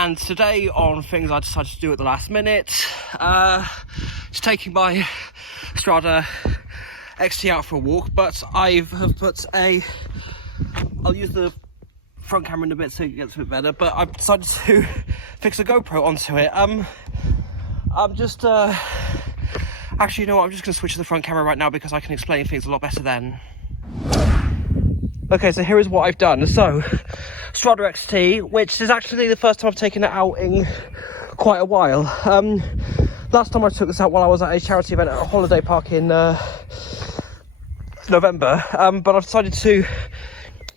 And today on things I decided to do at the last minute, just taking my Strada XT out for a walk, but I have put I'll use the front camera in a bit so it gets a bit better, but I've decided to fix a GoPro onto it. I'm just, actually, you know what, I'm just going to switch to the front camera right now because I can explain things a lot better then. Okay, so here is what I've done. So, Strada XT, which is actually the first time I've taken it out in quite a while. Last time I took this out while I was at a charity event at a holiday park in November, but I've decided to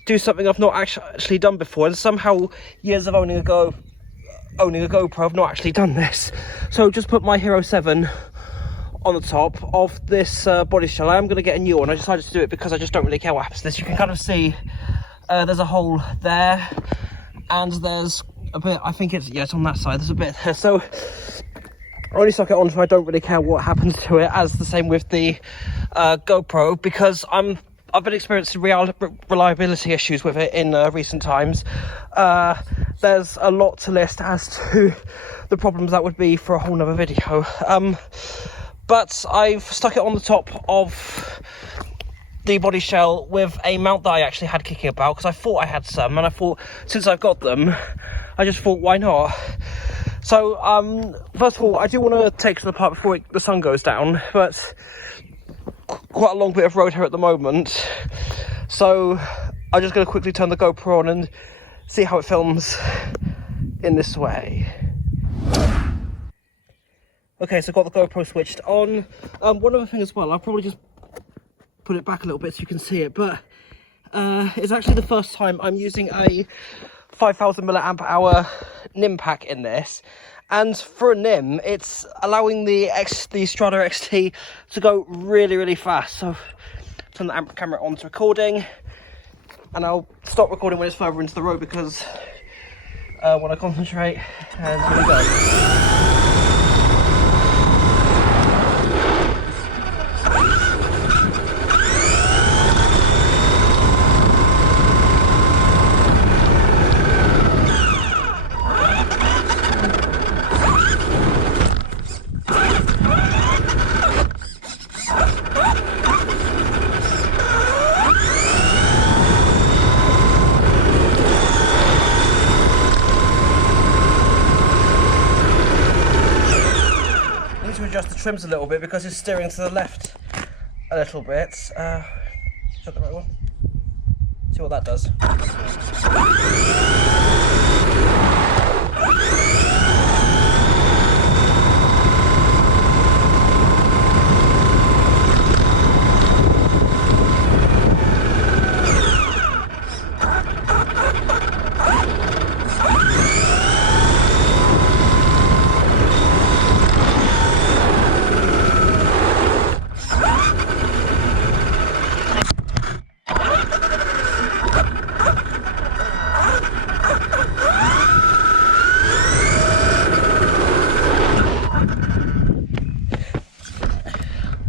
do something I've not actually done before, and somehow years of owning a GoPro, I've not actually done this. So just put my Hero 7 on the top of this body shell. I am going to get a new one. I decided to do it because I just don't really care what happens to this. You can kind of see there's a hole there, and there's a bit, I think it's on that side, there's a bit there. So I only stuck it on, so I don't really care what happens to it, as the same with the GoPro, because I've been experiencing reliability issues with it in recent times. There's a lot to list as to the problems that would be for a whole nother video. But I've stuck it on the top of the body shell with a mount that I actually had kicking about, because I thought I had some, and I thought, since I've got them, I just thought, why not? So, first of all, I do want to take it apart before the sun goes down, but quite a long bit of road here at the moment, so I'm just going to quickly turn the GoPro on and see how it films in this way. Okay, so I've got the GoPro switched on. One other thing as well, I'll probably just put it back a little bit so you can see it, but it's actually the first time I'm using a 5000 milliamp hour NIM pack in this, and for a NIM it's allowing the Strada XT to go really fast. So turn the camera on to recording, and I'll stop recording when it's further into the road because I want to concentrate, and here we go. Adjust the trims a little bit because it's steering to the left a little bit. Is that the right one? See what that does.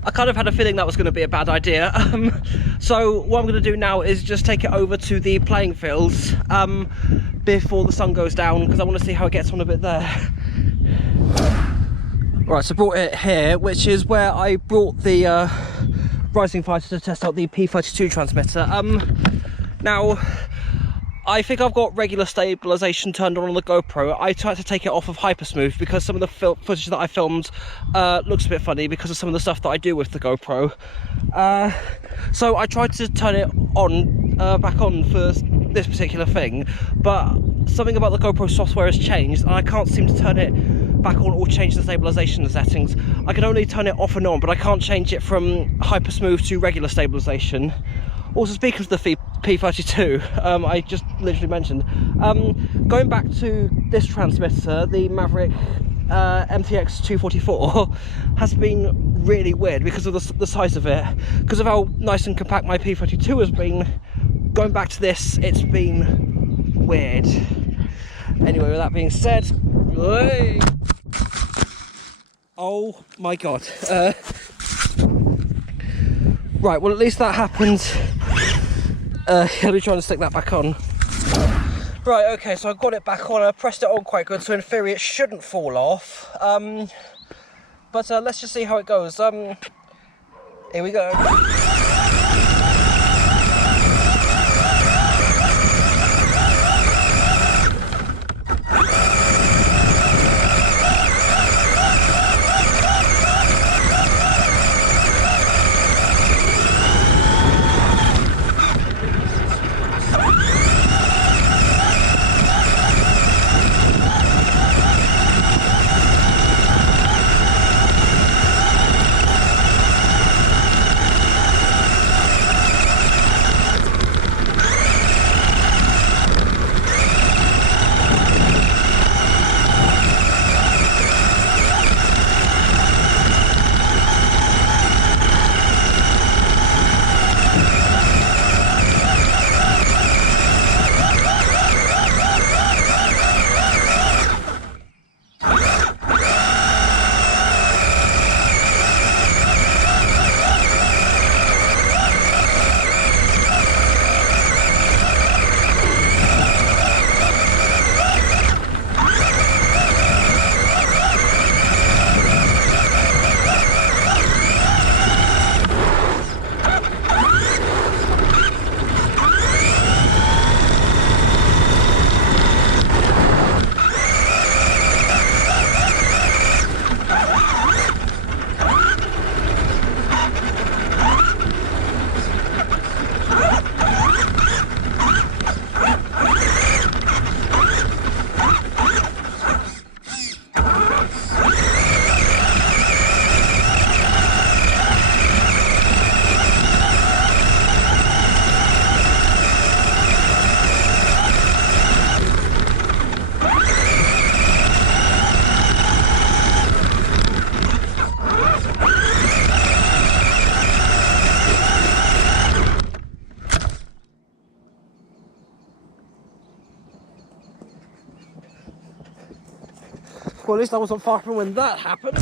I kind of had a feeling that was going to be a bad idea, so what I'm going to do now is just take it over to the playing fields before the sun goes down, because I want to see how it gets on a bit there. Right, so I brought it here, which is where I brought the Rising Fighter to test out the P32 transmitter. Now, I think I've got regular stabilisation turned on the GoPro. I tried to take it off of hypersmooth because some of the footage that I filmed looks a bit funny because of some of the stuff that I do with the GoPro. So I tried to turn it on, back on for this particular thing, but something about the GoPro software has changed and I can't seem to turn it back on or change the stabilisation settings. I can only turn it off and on, but I can't change it from hypersmooth to regular stabilisation. Also, speaking of the P32, I just literally mentioned, going back to this transmitter, the Maverick MTX 244 has been really weird because of the size of it, because of how nice and compact my P32 has been. Going back to this, it's been weird. Anyway, with that being said, oh my god. Right, well at least that happened. I'll be trying to stick that back on. Right, okay, so I got it back on, I pressed it on quite good, so in theory it shouldn't fall off. But let's just see how it goes. Here we go. Well, at least I wasn't far from when that happened.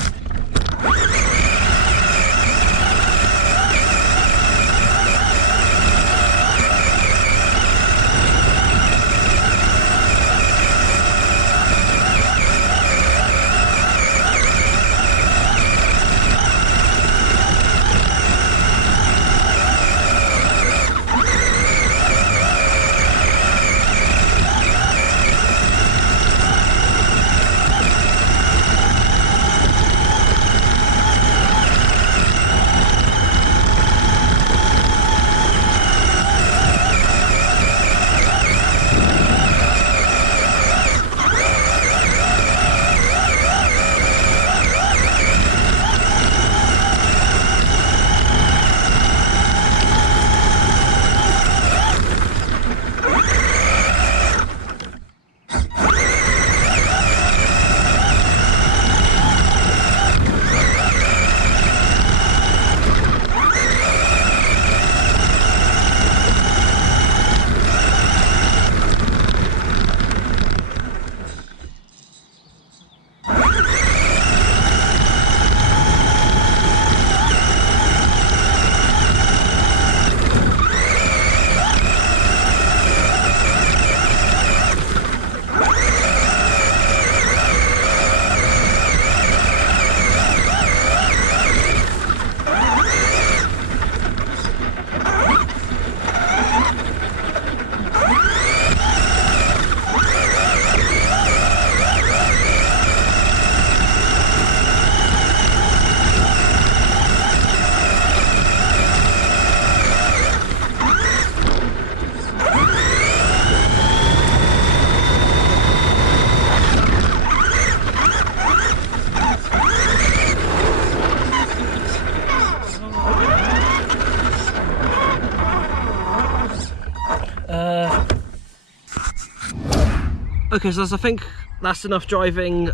Okay, so I think that's enough driving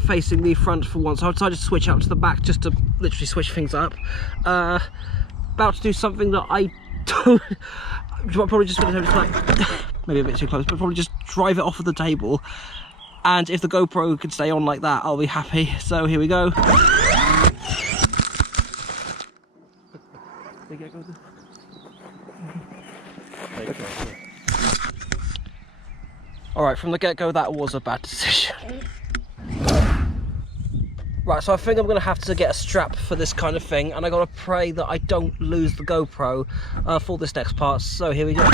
facing the front for once. I decided to switch out to the back just to literally switch things up. About to do something that I don't... probably just going to like, maybe a bit too close, but probably just drive it off of the table. And if the GoPro can stay on like that, I'll be happy. So here we go. Alright, from the get-go that was a bad decision. Right, so I think I'm going to have to get a strap for this kind of thing, and I got to pray that I don't lose the GoPro for this next part, so here we go.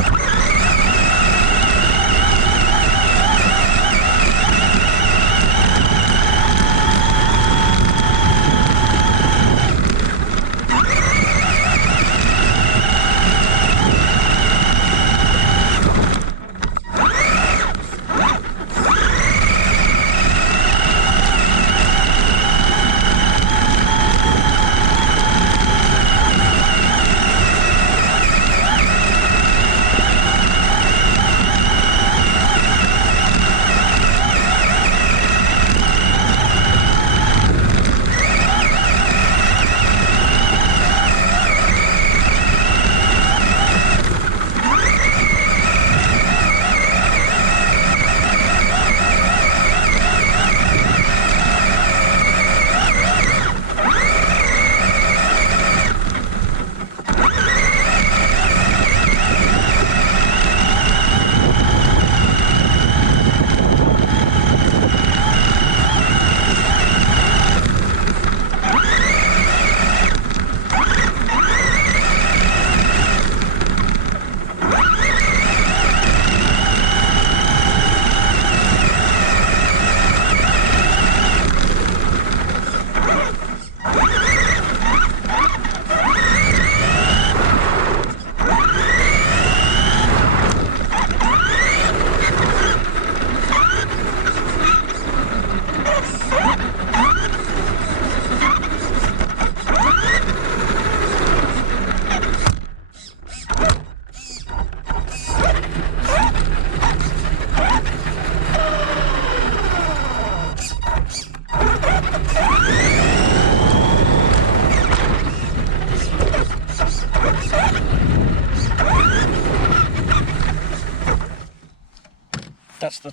That's the...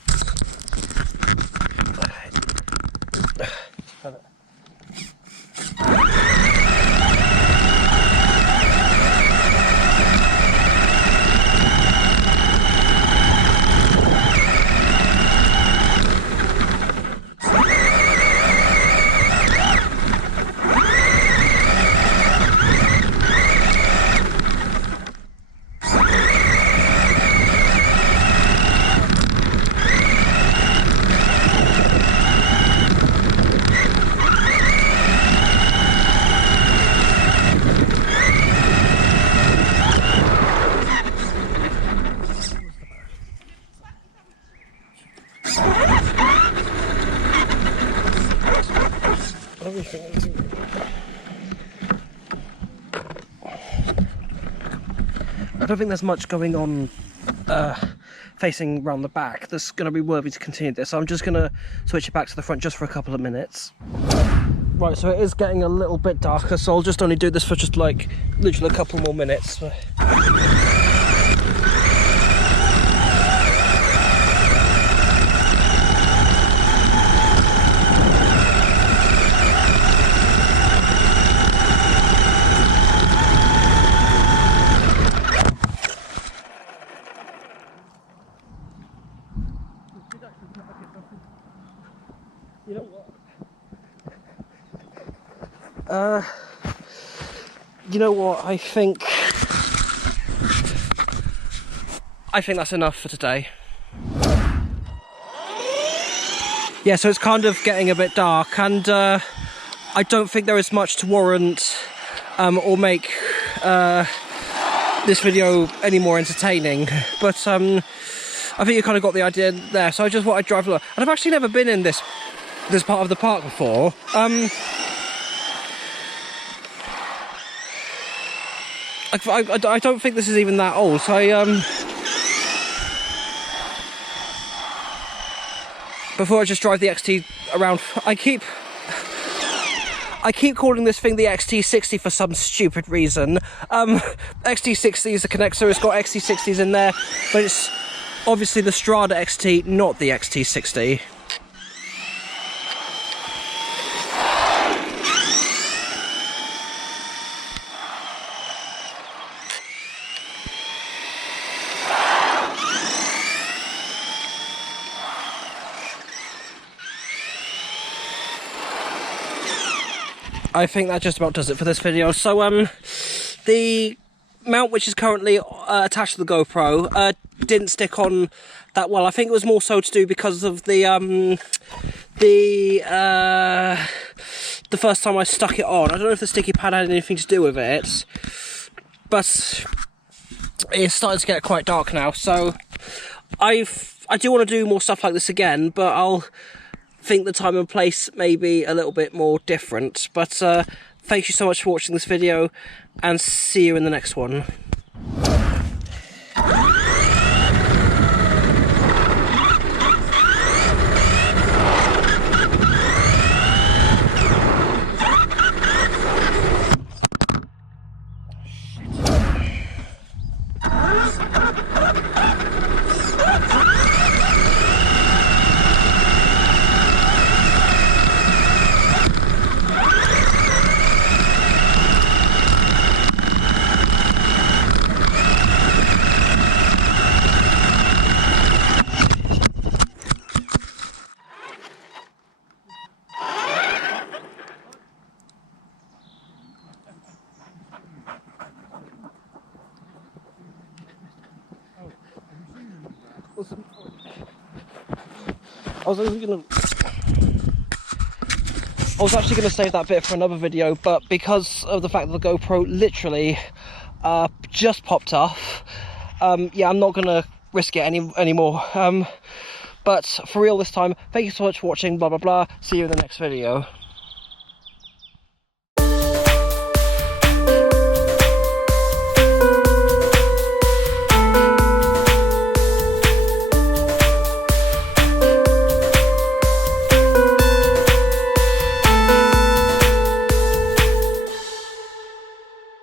I don't think there's much going on facing round the back that's going to be worthy to continue this, so I'm just going to switch it back to the front just for a couple of minutes. Right, so it is getting a little bit darker, so I'll just only do this for just like literally a couple more minutes. You know what? You know what? I think that's enough for today. Yeah, so it's kind of getting a bit dark, and I don't think there is much to warrant or make this video any more entertaining. But I think you kind of got the idea there. So I just want to drive along, and I've actually never been in this part of the park before. I don't think this is even that old, so before I just drive the XT around, I keep calling this thing the XT60 for some stupid reason. XT60 is a connector, it's got XT60s in there, but it's obviously the Strada XT, not the XT60. I think that just about does it for this video. So the mount which is currently attached to the GoPro didn't stick on that well. I think it was more so to do because of the first time I stuck it on. I don't know if the sticky pad had anything to do with it, but it's starting to get quite dark now, so I do want to do more stuff like this again, but I'll think the time and place may be a little bit more different. But thank you so much for watching this video, and see you in the next one. I was actually going to save that bit for another video, but because of the fact that the GoPro literally just popped off, yeah, I'm not going to risk it anymore. But for real this time, thank you so much for watching, blah blah blah, see you in the next video.